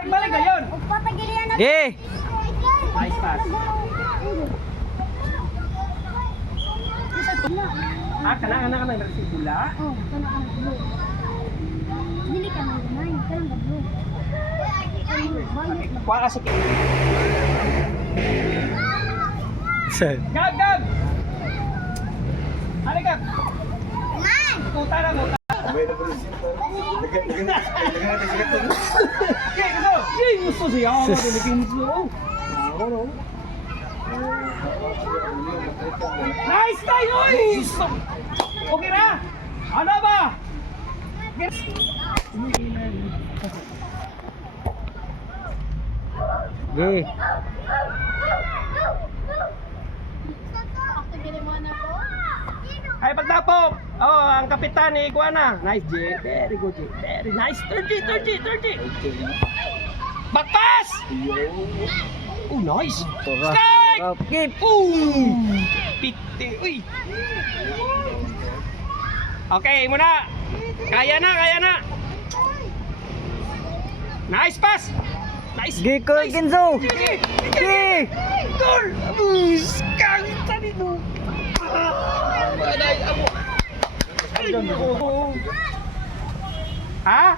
Balik ngayon. Ge. Nice pass. Ah, kana nang resibula. Oh, kana blue. Dili ka man gamay, kana blue. Kuha ka sa Gag, gag! Ano gag? Man! Puta na, puta. Okay, gusto. Yay, gusto siya. Ako, nilagay gusto. Nice tayo, oy! Okay na? Ano ba? Ge. Ay, pagtapok! Oh, ang kapitan ni Iguana. Nice, J. Very good, J. Very nice. 30. Backpass! Oh, nice. Strike! Ge. Piti. Uy. Okay, muna. Kaya na. Nice pass. Nice. Ge ko Genzo. Ge. Goal! Kagita dito. Ha?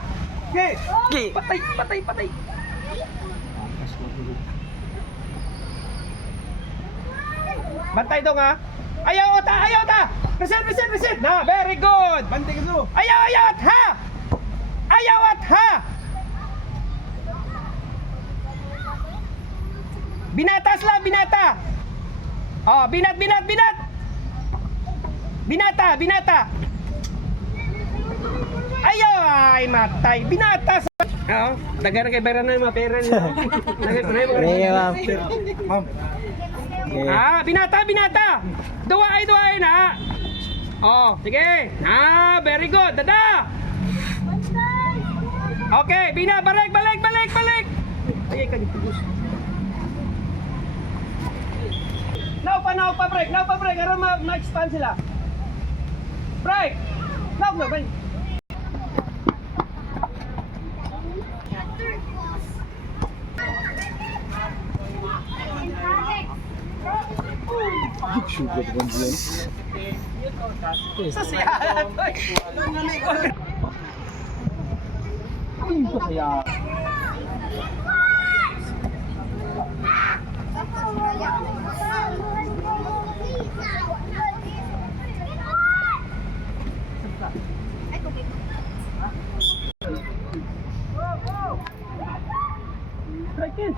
Ge. Ge. Patay. Bantay dong ha. Ayaw ta. Reset. Na, very good. Bantay ka so. Ayaw at ha. Binata. Oh, binat. Binata. Ayaw, ay matay. Binata sa... Oo, dagan kay Beran na yung mga pera nila. Ge, ma'am. Ma'am. Ge. Ah, binata. Duwaay na. Oh, sige. Ah, very good. Dada. Okay, balik. Ay, ka dito. Now pa break. Aron ma-expand sila. Break. Now, break. Sa siya. Strike in.